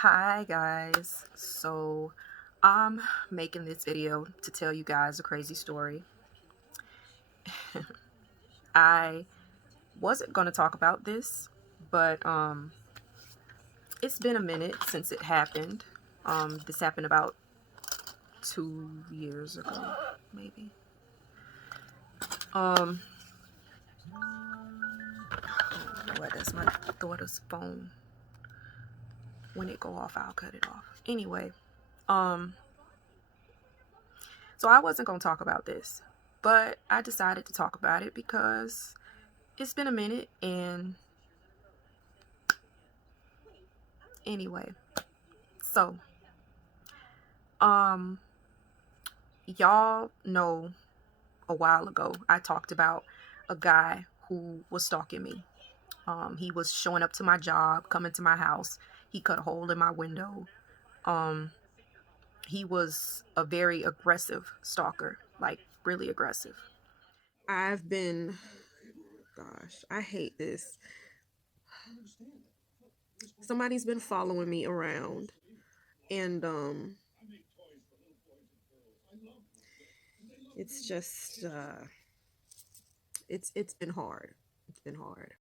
Hi guys, so I'm making this video to tell you guys a crazy story. I wasn't going to talk about this, but it's been a minute since it happened. This happened about 2 years ago, maybe. Um what is my daughter's phone? When it go off, I'll cut it off. Anyway, um so I wasn't going to talk about this, but I decided to talk about it because it's been a minute. And anyway, so um y'all know a while ago I talked about a guy who was stalking me. He was showing up to my job, coming to my house. He cut a hole in my window. um he was a very aggressive stalker, like really aggressive. I've been, gosh, I hate this. Somebody's been following me around, and it's just it's been hard. It's been hard.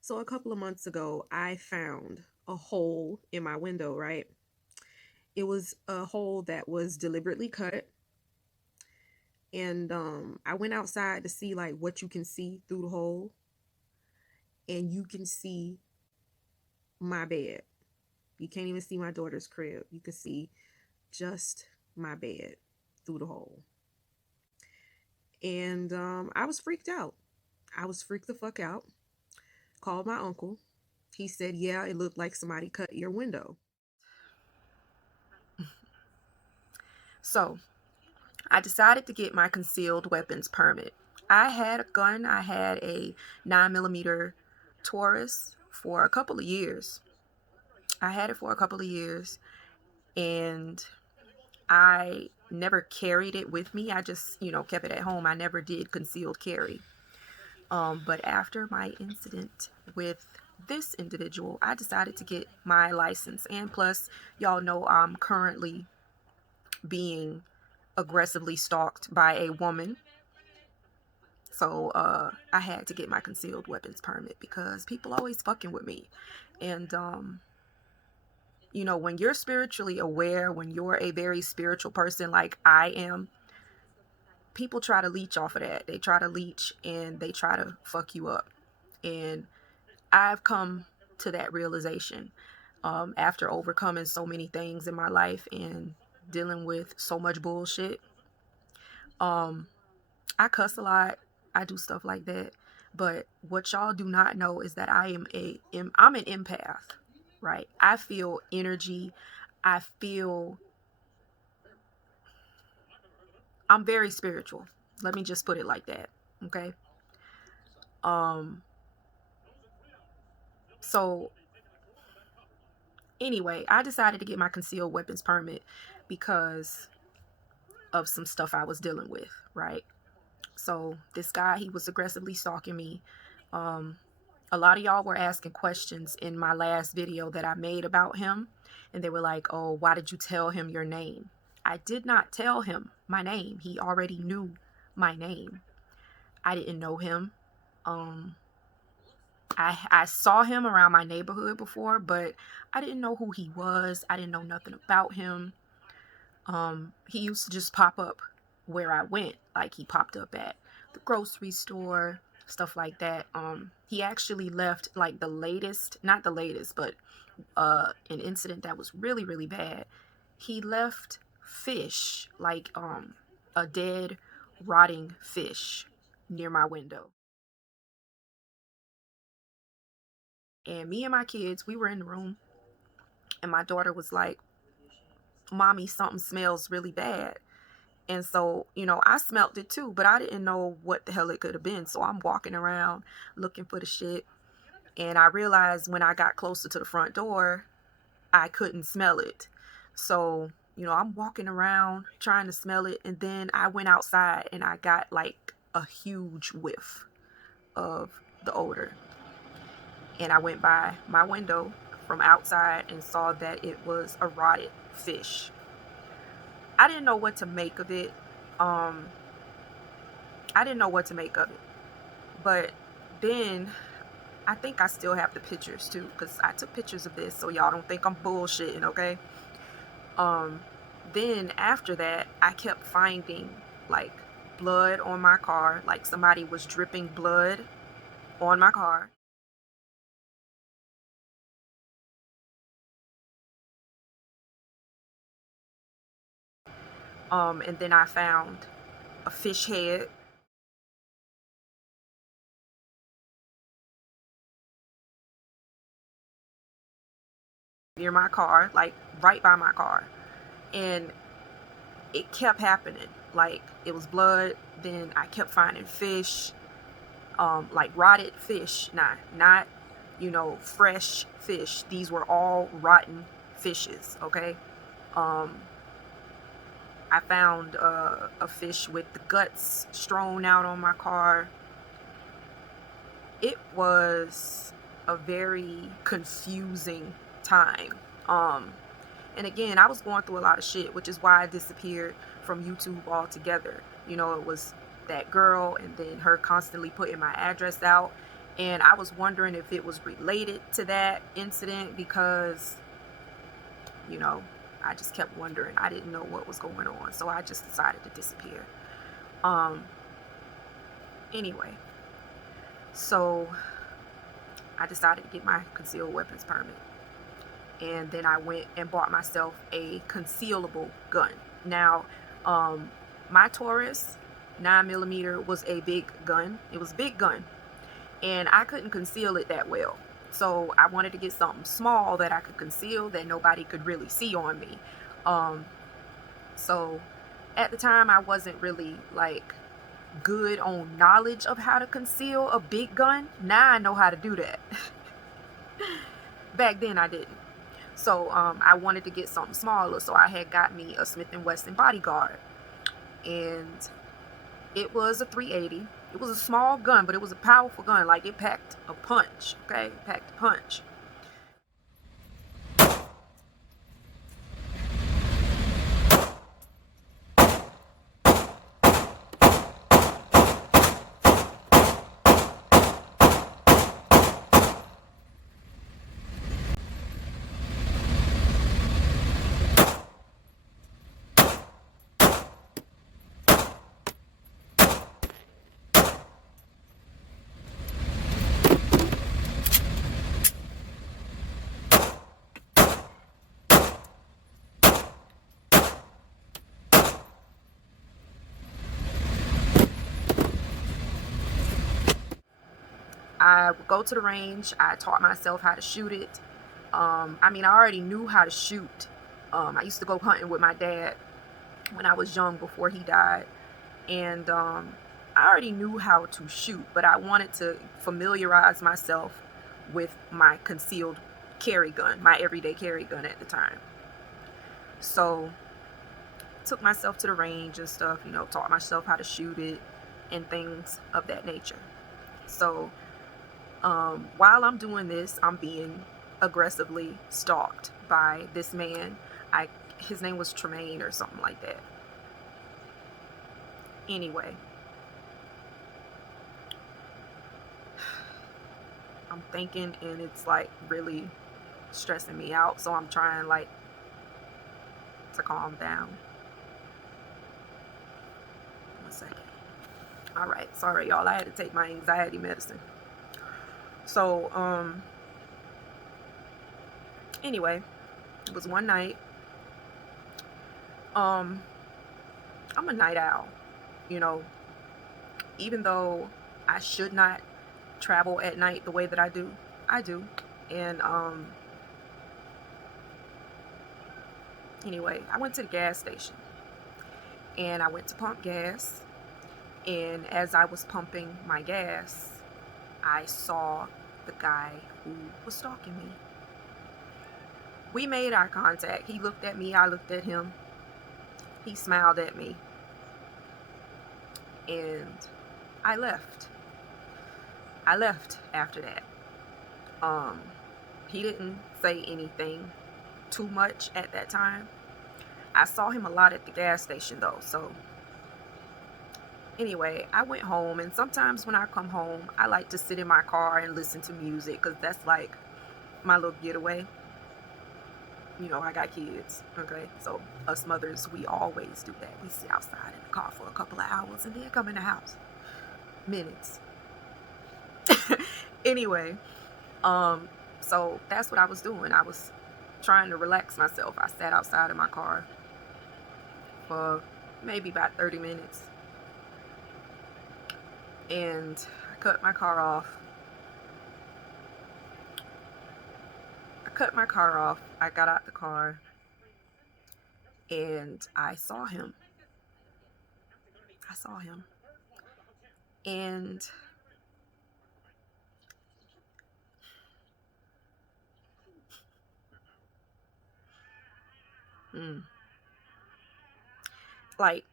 So a couple of months ago, I found a hole in my window, right? It was a hole that was deliberately cut. And I went outside to see like what you can see through the hole, and you can see my bed. You can't even see my daughter's crib. You can see just my bed through the hole. And I was freaked out. I was freaked the fuck out. Called my uncle. He said, "Yeah, it looked like somebody cut your window." So I decided to get my concealed weapons permit. I had a gun. I had a 9mm Taurus for a couple of years. I had it for a couple of years, and I never carried it with me. I just, kept it at home. I never did concealed carry. But after my incident with this individual, I decided to get my license. And plus, y'all know I'm currently being aggressively stalked by a woman. So I had to get my concealed weapons permit because people always fucking with me. And when you're spiritually aware, when you're a very spiritual person like I am, people try to leech off of that. They try to leech and they try to fuck you up. And I've come to that realization after overcoming so many things in my life and dealing with so much bullshit. Um, I cuss a lot. I do stuff like that. But what y'all do not know is that I'm an empath, right? I feel energy. I feel I'm very spiritual. Let me just put it like that. Okay. Um so anyway, I decided to get my concealed weapons permit because of some stuff I was dealing with, right? So this guy, he was aggressively stalking me. Um a lot of y'all were asking questions in my last video that I made about him, and they were like, "Oh, why did you tell him your name?" I did not tell him my name. He already knew my name. I didn't know him. Um, I saw him around my neighborhood before, but I didn't know who he was. I didn't know nothing about him. He used to just pop up where I went. Like he popped up at the grocery store, stuff like that. He actually left like not the latest, but an incident that was really, really bad. He left fish, like a dead, rotting fish near my window. And me and my kids, we were in the room, and my daughter was like, "Mommy, something smells really bad." And so, I smelt it too, but I didn't know what the hell it could have been. So I'm walking around looking for the shit. And I realized when I got closer to the front door, I couldn't smell it. So, I'm walking around trying to smell it. And then I went outside and I got like a huge whiff of the odor. And I went by my window from outside and saw that it was a rotted fish. I didn't know what to make of it. Um, I didn't know what to make of it. But then I think I still have the pictures too, because I took pictures of this so y'all don't think I'm bullshitting, okay? Um, then after that, I kept finding like blood on my car, like somebody was dripping blood on my car. And then I found a fish head near my car, like right by my car. And it kept happening. Like it was blood, then I kept finding fish, like rotted fish, not fresh fish. These were all rotten fishes, okay? Um, I found a fish with the guts strewn out on my car. It was a very confusing time. Um, and again, I was going through a lot of shit, which is why I disappeared from YouTube altogether. It was that girl and then her constantly putting my address out. And I was wondering if it was related to that incident because, you know, I just kept wondering. I didn't know what was going on. So I just decided to disappear. Um, anyway, so I decided to get my concealed weapons permit. And then I went and bought myself a concealable gun. Now, my Taurus 9mm was a big gun. It was a big gun. And I couldn't conceal it that well. So I wanted to get something small that I could conceal that nobody could really see on me. So at the time I wasn't really like good on knowledge of how to conceal a big gun. Now I know how to do that. Back then I didn't. So I wanted to get something smaller. So I had got me a Smith & Wesson bodyguard. And it was a 380. It was a small gun, but it was a powerful gun. Like it packed a punch, okay? It packed a punch. I would go to the range. I taught myself how to shoot it. I mean, I already knew how to shoot. I used to go hunting with my dad when I was young before he died. And I already knew how to shoot, but I wanted to familiarize myself with my concealed carry gun, my everyday carry gun at the time. So took myself to the range and stuff, taught myself how to shoot it and things of that nature. So while I'm doing this, I'm being aggressively stalked by this man. His name was Tremaine or something like that. Anyway, I'm thinking and it's like really stressing me out, so I'm trying like to calm down. 1 second. All right, sorry y'all, I had to take my anxiety medicine. So anyway, it was one night. I'm a night owl, you know, even though I should not travel at night the way that I do. I do. And anyway, I went to the gas station and I went to pump gas, and as I was pumping my gas, I saw the guy who was stalking me. We made eye contact. He looked at me, I looked at him. He smiled at me, and I left. I left after that. He didn't say anything too much at that time. I saw him a lot at the gas station though. So anyway, I went home, and sometimes when I come home, I like to sit in my car and listen to music because that's like my little getaway. You know, I got kids, okay? So us mothers, we always do that. We sit outside in the car for a couple of hours and then come in the house. Minutes. Anyway, um, so that's what I was doing. I was trying to relax myself. I sat outside in my car for maybe about 30 minutes, and I cut my car off. I got out the car, and I saw him. I saw him. And mm, like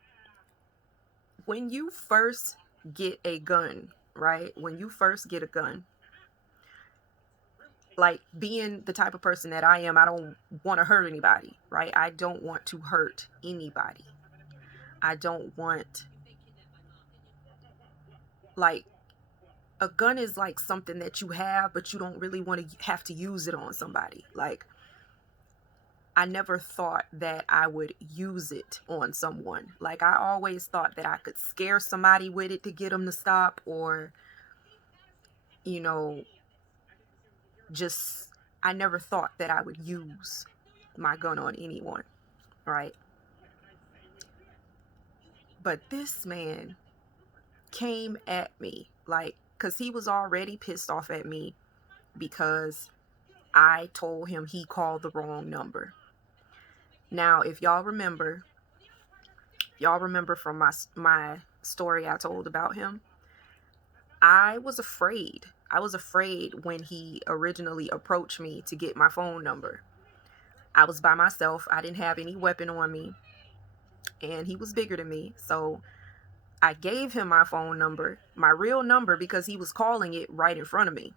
when you first get a gun, right? When you first get a gun, like being the type of person that I am, I don't want to hurt anybody, right? I don't want to hurt anybody. I don't want, like, a gun is like something that you have, but you don't really want to have to use it on somebody. Like, I never thought that I would use it on someone. Like, I always thought that I could scare somebody with it to get them to stop, or, you know, just, I never thought that I would use my gun on anyone, right? But this man came at me, like, because he was already pissed off at me because I told him he called the wrong number. Now, if y'all remember from my story I told about him, I was afraid. I was afraid when he originally approached me to get my phone number. I was by myself. I didn't have any weapon on me, and he was bigger than me. So I gave him my phone number, my real number, because he was calling it right in front of me.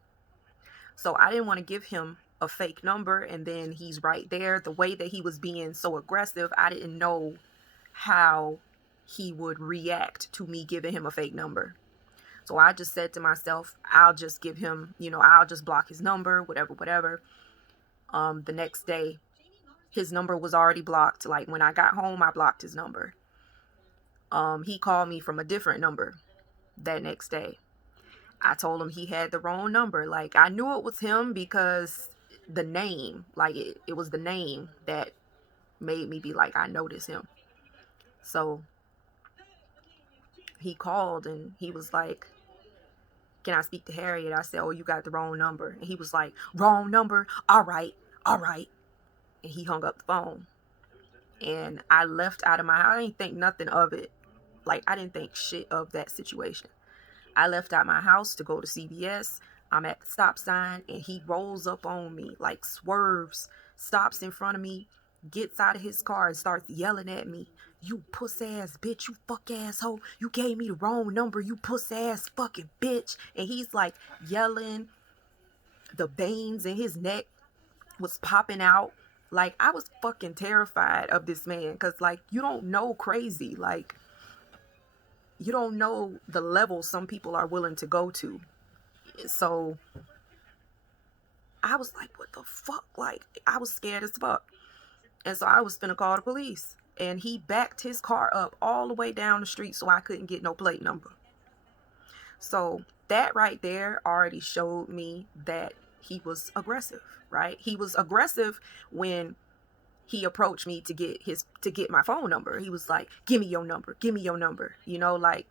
So I didn't want to give him a fake number, and then he's right there. The way that he was being so aggressive, I didn't know how he would react to me giving him a fake number. So I just said to myself, I'll just give him, I'll just block his number, whatever, whatever. The next day, his number was already blocked. Like, when I got home, I blocked his number. He called me from a different number that next day. I told him he had the wrong number. Like, I knew it was him because the name, like, it was the name that made me be like, I noticed him. So he called and he was like, can I speak to Harriet? I said, oh, you got the wrong number. And he was like, wrong number? All right. And he hung up the phone. And I left out of I didn't think nothing of it. Like, I didn't think shit of that situation. I left out my house to go to CVS. I'm at the stop sign, and he rolls up on me, like, swerves, stops in front of me, gets out of his car and starts yelling at me. You puss ass bitch, you fuck asshole. You gave me the wrong number, you puss ass fucking bitch. And he's like yelling. The veins in his neck was popping out. Like, I was fucking terrified of this man, because, like, you don't know crazy. Like, you don't know the level some people are willing to go to. So I was like, what the fuck? Like, I was scared as fuck. And so I was finna call the police. And he backed his car up all the way down the street so I couldn't get no plate number. So that right there already showed me that he was aggressive, right? He was aggressive when he approached me to get my phone number. He was like, give me your number. Like,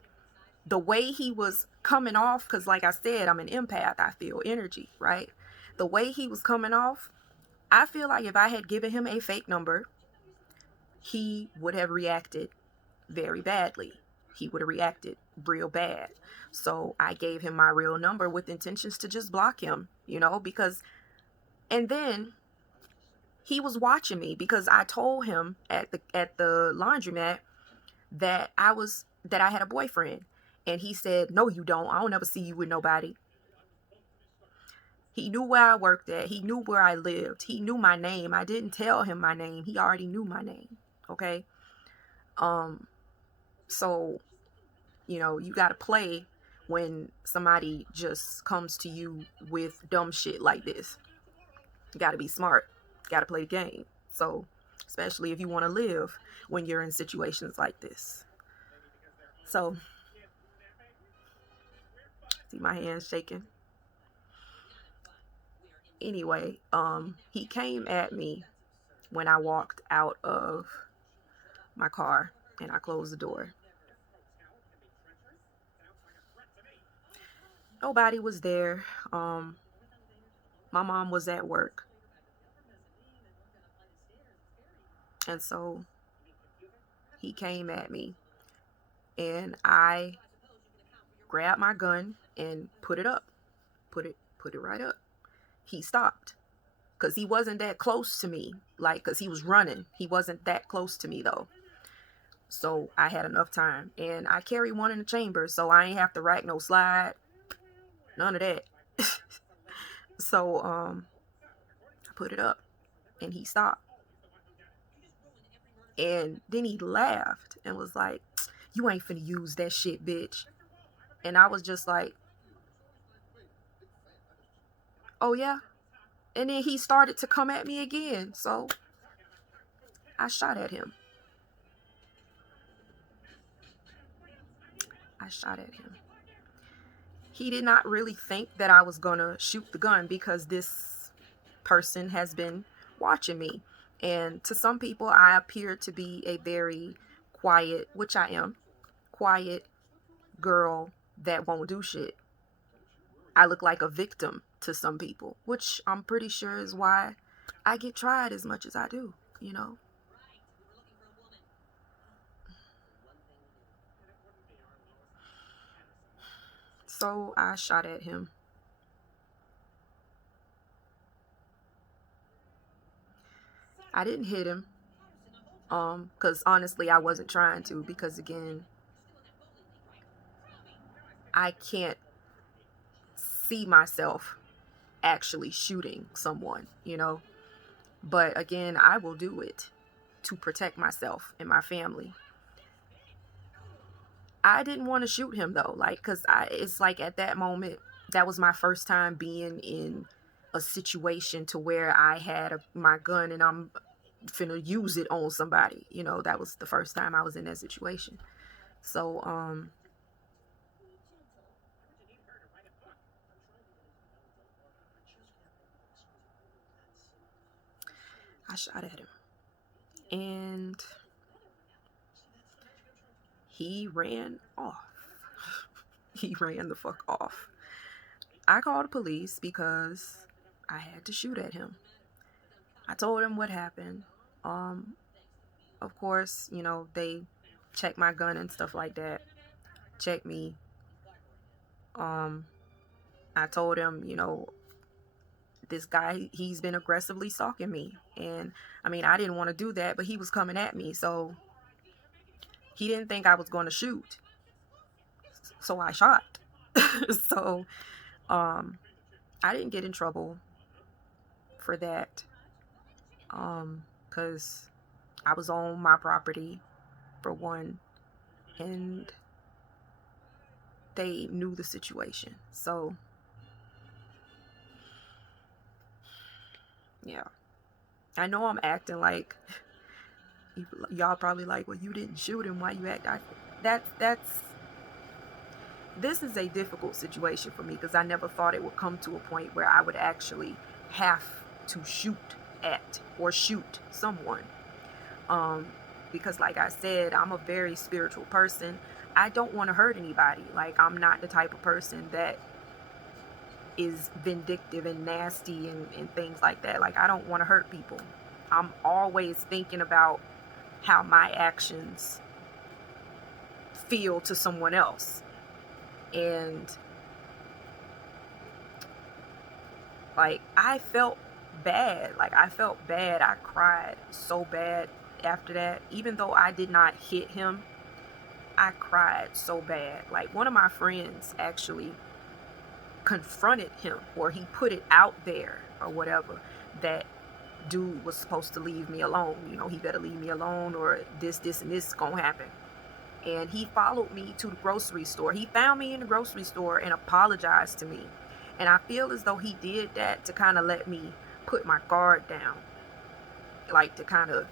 the way he was coming off, because like I said, I'm an empath. I feel energy, right? The way he was coming off, I feel like if I had given him a fake number, he would have reacted very badly. He would have reacted real bad. So I gave him my real number with intentions to just block him, because, and then he was watching me because I told him at the laundromat that I had a boyfriend. And he said, no, you don't. I don't ever see you with nobody. He knew where I worked at. He knew where I lived. He knew my name. I didn't tell him my name. He already knew my name. Okay. So, you got to play when somebody just comes to you with dumb shit like this. You got to be smart. You got to play the game. So, especially if you want to live when you're in situations like this. So, see my hands shaking. Anyway, he came at me when I walked out of my car and I closed the door. Nobody was there. My mom was at work. And so he came at me and I grabbed my gun and put it up. Put it right up. He stopped because he wasn't that close to me. Like, because he was running. He wasn't that close to me though. So I had enough time. And I carry one in the chamber, so I ain't have to rack no slide. None of that. So I put it up and he stopped. And then he laughed and was like, "You ain't finna use that shit, bitch." And I was just like, "Oh yeah." And then he started to come at me again. So I shot at him. He did not really think that I was gonna shoot the gun because this person has been watching me. And to some people, I appear to be a very quiet, which I am, quiet girl that won't do shit. I look like a victim to some people, which I'm pretty sure is why I get tried as much as I do, you know? So I shot at him. I didn't hit him. Because honestly, I wasn't trying to, because again, I can't see myself actually shooting someone, But again, I will do it to protect myself and my family. I didn't want to shoot him though, like, because it's like at that moment, that was my first time being in a situation to where I had my gun and I'm finna use it on somebody. That was the first time I was in that situation. So, I shot at him and he ran off. He ran the fuck off. I called the police because I had to shoot at him. I told him what happened. Um, of course, they checked my gun and stuff like that. Checked me. Um, I told him, this guy, he's been aggressively stalking me. And I mean, I didn't want to do that, but he was coming at me. So he didn't think I was going to shoot. So I shot. So I didn't get in trouble for that. Because I was on my property for one, and they knew the situation. So yeah, I know I'm acting like y'all probably like, well, you didn't shoot him. Why you act? That's this is a difficult situation for me because I never thought it would come to a point where I would actually have to shoot at or shoot someone. Because like I said, I'm a very spiritual person. I don't want to hurt anybody. Like, I'm not the type of person that is vindictive and nasty and things like that. Like, I don't want to hurt people. I'm always thinking about how my actions feel to someone else. And like, I felt bad. I cried so bad after that. Even though I did not hit him, I cried so bad. Like, one of my friends actually confronted him, or he put it out there or whatever, that dude was supposed to leave me alone. You know, he better leave me alone, or this and this is gonna happen. And he followed me to the grocery store. He found me in the grocery store and apologized to me. And I feel as though he did that to kind of let me put my guard down. Like to kind of,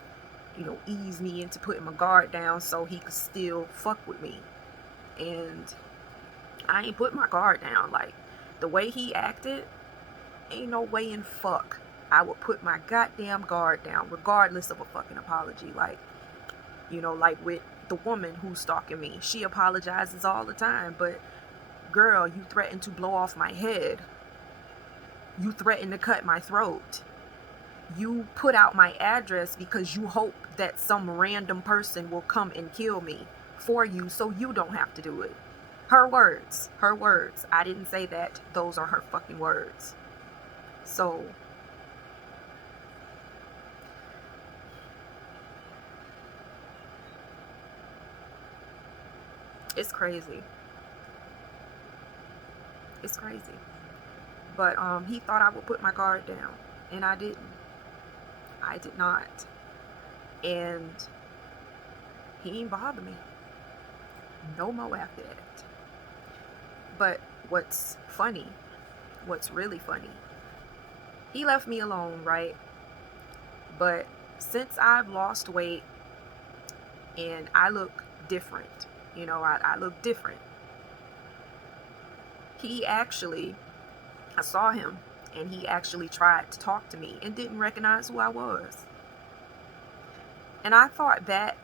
you know, ease me into putting my guard down so he could still fuck with me. And I ain't put my guard down. Like, the way he acted, ain't no way in fuck I would put my goddamn guard down, regardless of a fucking apology. Like, you know, like with the woman who's stalking me, she apologizes all the time, but girl, you threatened to blow off my head. You threatened to cut my throat. You put out my address because you hope that some random person will come and kill me for you so you don't have to do it. Her words. Her words. I didn't say that. Those are her fucking words. So, it's crazy. It's crazy. But he thought I would put my guard down, and I didn't. I did not. And he ain't bother me no more after that. But what's funny, what's really funny, he left me alone, right? But since I've lost weight and I look different, you know, I look different. He actually, I saw him, and he actually tried to talk to me and didn't recognize who I was. And I thought that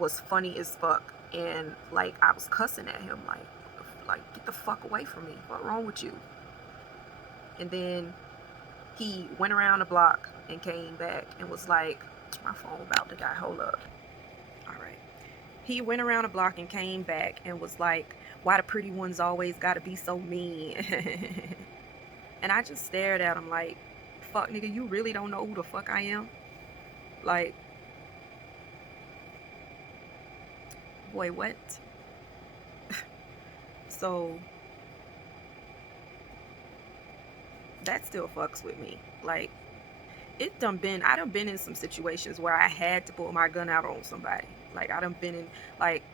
was funny as fuck. And like, I was cussing at him, like get the fuck away from me. What's wrong with you? And then he went around the block and came back and was like, my phone about to die, hold up. All right. He went around the block and came back and was like, why the pretty ones always gotta be so mean? And I just stared at him like, fuck nigga, you really don't know who the fuck I am? Like, boy, what? So that still fucks with me. Like, I done been in some situations where I had to pull my gun out on somebody. Like, I done been in, like,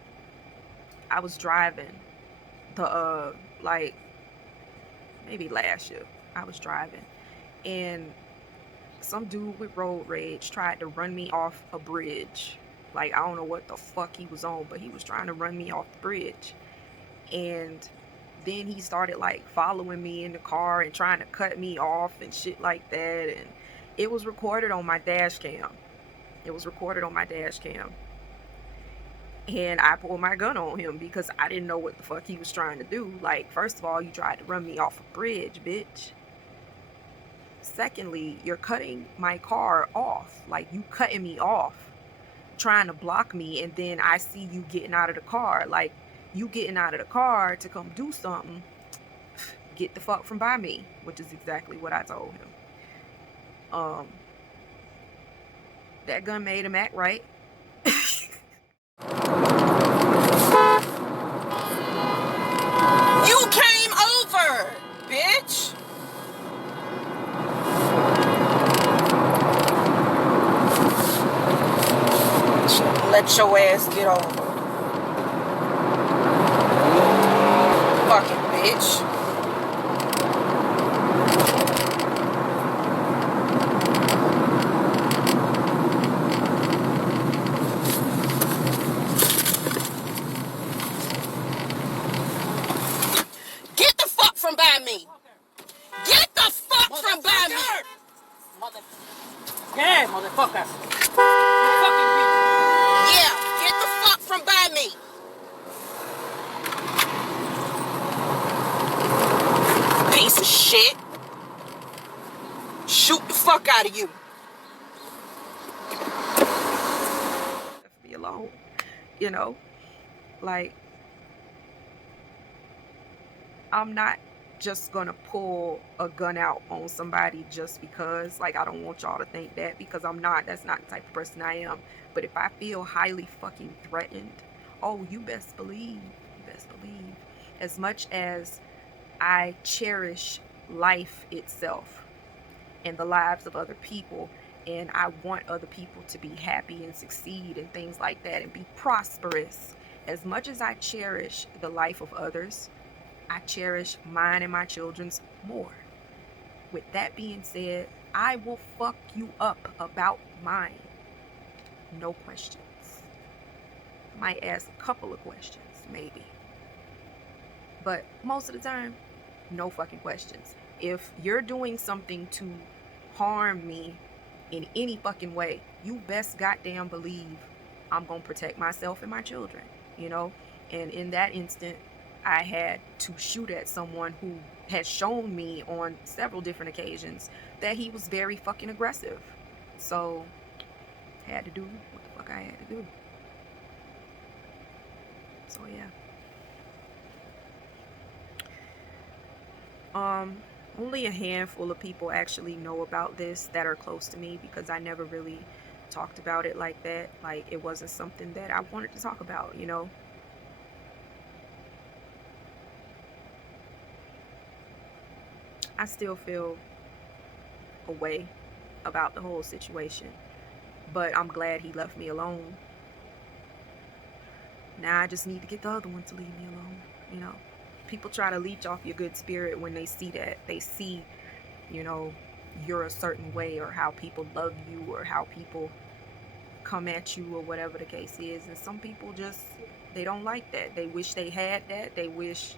I was driving like, maybe last year, I was driving, and some dude with road rage tried to run me off a bridge. Like, I don't know what the fuck he was on, but he was trying to run me off the bridge. And then he started like following me in the car and trying to cut me off and shit like that. And it was recorded on my dash cam. It was recorded on my dash cam. And I pulled my gun on him because I didn't know what the fuck he was trying to do. Like, first of all, you tried to run me off a bridge, bitch. Secondly, you're cutting my car off. Like, you cutting me off, trying to block me, and then I see you getting out of the car. Like, you getting out of the car to come do something, get the fuck from by me, which is exactly what I told him. That gun made him act right. You came over, bitch. Let your ass get over. Fucking bitch. Get the fuck from by me. Get the fuck from by me. Yeah, motherfucker. Yeah, get the fuck from by me. Piece of shit. Shoot the fuck out of you. Left me alone. You know? Like, I'm not just gonna pull a gun out on somebody just because. Like, I don't want y'all to think that, because I'm not. That's not the type of person I am. But if I feel highly fucking threatened, oh, you best believe, as much as I cherish life itself and the lives of other people. And I want other people to be happy and succeed and things like that and be prosperous. As much as I cherish the life of others, I cherish mine and my children's more. With that being said, I will fuck you up about mine. No questions. I might ask a couple of questions, maybe. But most of the time, no fucking questions. If you're doing something to harm me in any fucking way, you best goddamn believe I'm gonna protect myself and my children, you know? And in that instant, I had to shoot at someone who has shown me on several different occasions that he was very fucking aggressive. So, I had to do what the fuck I had to do. So, yeah. Only a handful of people actually know about this that are close to me because I never really talked about it like that. Like, it wasn't something that I wanted to talk about, you know? I still feel a way about the whole situation, but I'm glad he left me alone. Now I just need to get the other one to leave me alone, you know? People try to leech off your good spirit when they see that. They see, you know, you're a certain way or how people love you or how people come at you or whatever the case is. And some people just, they don't like that. They wish they had that. They wish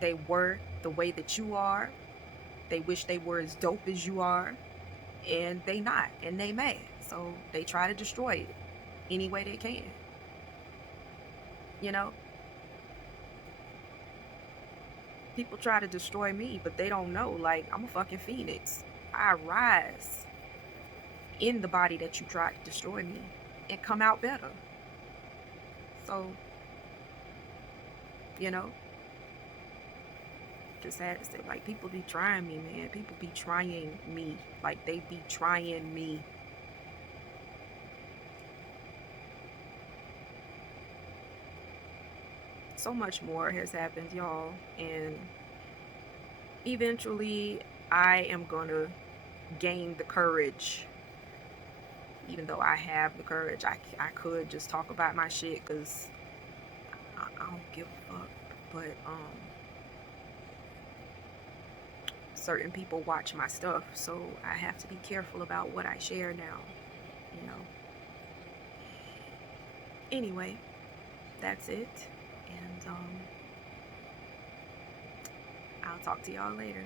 they were the way that you are. They wish they were as dope as you are. And they not. And they mad. So they try to destroy it any way they can. You know? People try to destroy me, but they don't know. Like, I'm a fucking phoenix. I rise in the body that you tried to destroy me and come out better. So, you know, just had to say, like, people be trying me, man. People be trying me. Like, they be trying me. So much more has happened, y'all. And eventually, I am gonna gain the courage. Even though I have the courage, I could just talk about my shit because I don't give a fuck. But, certain people watch my stuff, so I have to be careful about what I share now, you know. Anyway, that's it, and I'll talk to y'all later.